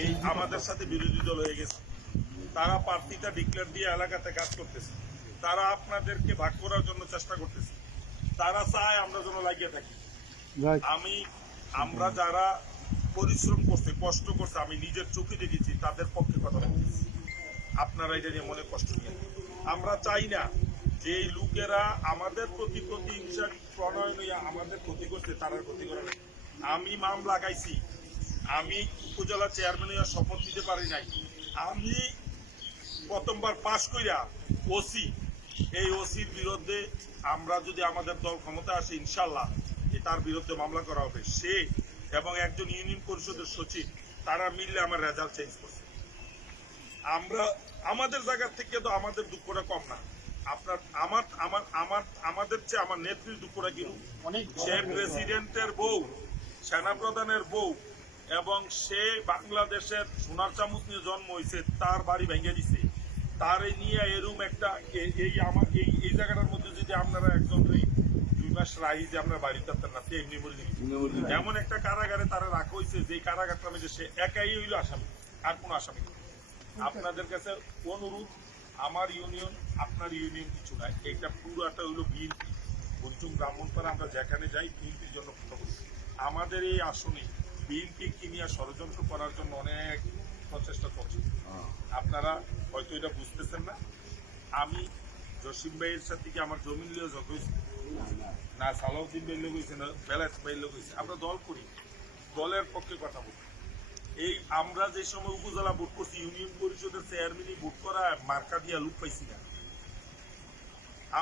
এই আমাদের সাথে বিরোধী দল হয়ে গেছে। তারা প্রার্থীটা ডিক্লেয়ার দিয়ে এলাকাতে কাজ করতেছে। তারা আপনাদেরকে ভাগ করার জন্য চেষ্টা করতেছে। তারা চায় আমরা যেন লাগিয়ে থাকি। আমি আমরা যারা পরিশ্রম করছে কষ্ট করছে আমি নিজের চোখে দেখেছি তাদের পক্ষে কথা বলতেছি। আপনারা এটা নিয়ে মনে কষ্ট নিয়ে আমরা চাই না যে এই লোকেরা আমাদের প্রতি প্রতিহিংসা প্রণয় নিয়ে আমাদের ক্ষতি করছে তারা ক্ষতি করে না। আমি মাম লাগাইছি। আমি উপজেলা চেয়ারম্যান হইয়া শপথ নিতে পারি নাই। আমি প্রথমবার পাশ কইরা ওসি এই ওসির বিরুদ্ধে আমরা যদি আমাদের দল ক্ষমতা আসে ইনশাল্লাহ যে তার বিরুদ্ধে মামলা করা হবে। সে এবং একজন ইউনিয়ন পরিষদের সচিব তারা মিললে আমার রেজাল্ট চেঞ্জ করছে। আমরা আমাদের জায়গা থেকে তো আমাদের দুঃখটা কম না। আপনার আমার আমার আমার আমাদের চেয়ে আমার নেত্রীর দুঃখটা অনেক সে প্রেসিডেন্টের বউ সেনাপ্রধানের বউ এবং সে বাংলাদেশের সোনার চামচ নিয়ে জন্ম হয়েছে তার বাড়ি ভেঙে দিছে। তার এই নিয়ে এরম একটা এই আমার এই এই জায়গাটার মধ্যে যদি আপনারা একজন দুই মাস রাহি যে আপনার বাড়ি থাকতেন না এমনি মরে যাবে। এমন একটা কারাগারে তারা রাখা হয়েছে যে কারাগারটার মধ্যে সে একাই হইল আসামি আর কোন আসামি আপনাদের কাছে অনুরোধ আমার ইউনিয়ন আপনার ইউনিয়ন কিছু নাই এটা পুরাটা হইল বিএনপি বঞ্চুম ব্রাহ্মণপাড়া আমরা যেখানে যাই বিএনপির জন্য বলি আমাদের এই আসনে বিএনপি কিনিয়া ষড়যন্ত্র করার জন্য অনেক প্রচেষ্টা করছে। আপনারা হয়তো এটা বুঝতেছেন না। আমি জসিম ভাইয়ের সাথে কি আমার জমিন লিয়ে যত না সালাউদ্দিন ভাইয়ের লোক হয়েছে না বেলাস ভাইয়ের লোক হয়েছে। আমরা দল করি দলের পক্ষে কথা বলি। এই আমরা যে সময় উপজেলা ভোট করছি ইউনিয়ন পরিষদের চেয়ারম্যানই ভোট করা মার্কা দিয়া লুক পাইছি না।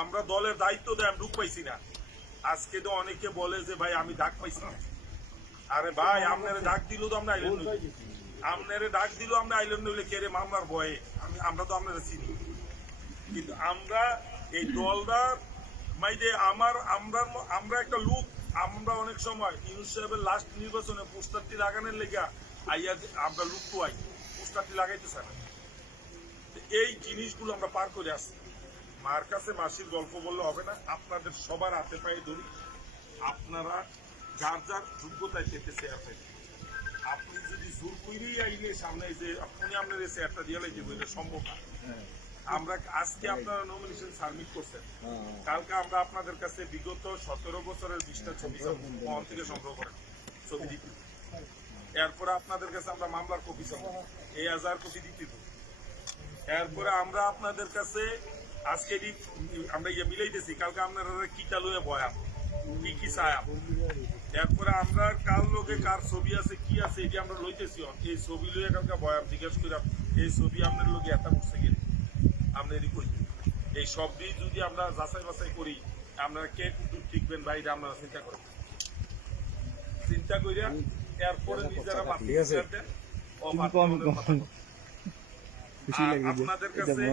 আমরা দলের দায়িত্ব দেয় লুক পাইছি না। আজকে তো অনেকে বলে যে ভাই আমি ডাক পাইছি না। আরে ভাই, আপনারে ডাক দিল তো আমরা আইলেন আপনারে ডাক দিল আমরা আইলেন নইলে কেড়ে মামলার ভয়ে? আমি আমরা তো আপনারা চিনি। কিন্তু আমরা এই দলদার মাইদে আমার আমরা আমরা একটা লুক, আমরা অনেক সময় ইউনুস সাহেবের লাস্ট নির্বাচনে পোস্টারটি লাগানোর লেগা আইয়া আমরা লুক পাই পোস্টারটি লাগাইতে চাই এই জিনিসগুলো আমরা পার করে আসছি। মার কাছে মাসির গল্প বললে হবে না। আপনাদের সবার হাতে পায়ে ধরি। আপনারা যার যার যোগ্যতায় পেতে শেয়ার পাইবেন আপনি যদি জোর করেই আইলে সামনে যে আপনি আপনার এই শেয়ারটা দিয়ে লাইতে এটা সম্ভব না। আমরা আজকে আপনারা নমিনেশন সাবমিট করছেন। কালকে আমরা আপনাদের কাছে বিগত সতেরো বছরের বিশটা ছবি মহল থেকে সংগ্রহ করেন ছবি দিতে। এরপরে আপনাদের কাছে আমরা মামলার কপি চাবো এই হাজার কপি দিতে দেবো। এরপরে আমরা আপনাদের কাছে আজকে আমরা ইয়ে মিলাইতেছি। কালকে আপনারা কিটা লয়ে বয়াম কি কি চায়াম এরপরে আমরা কার লোকে কার ছবি আছে কি আছে এটি আমরা লইতেছি এই ছবি লইয়া কালকে বয়াম জিজ্ঞেস করিলাম এই ছবি আপনার লোকে এত উঠছে গেলে আমরা এদিক করি এই সব দিয়ে যদি আমরা যাচাই বাছাই করি আপনারা কে কুটুর টিকবেন বা এটা আপনারা চিন্তা করেন। চিন্তা করিয়া এরপরে নিজেরা আপনাদের কাছে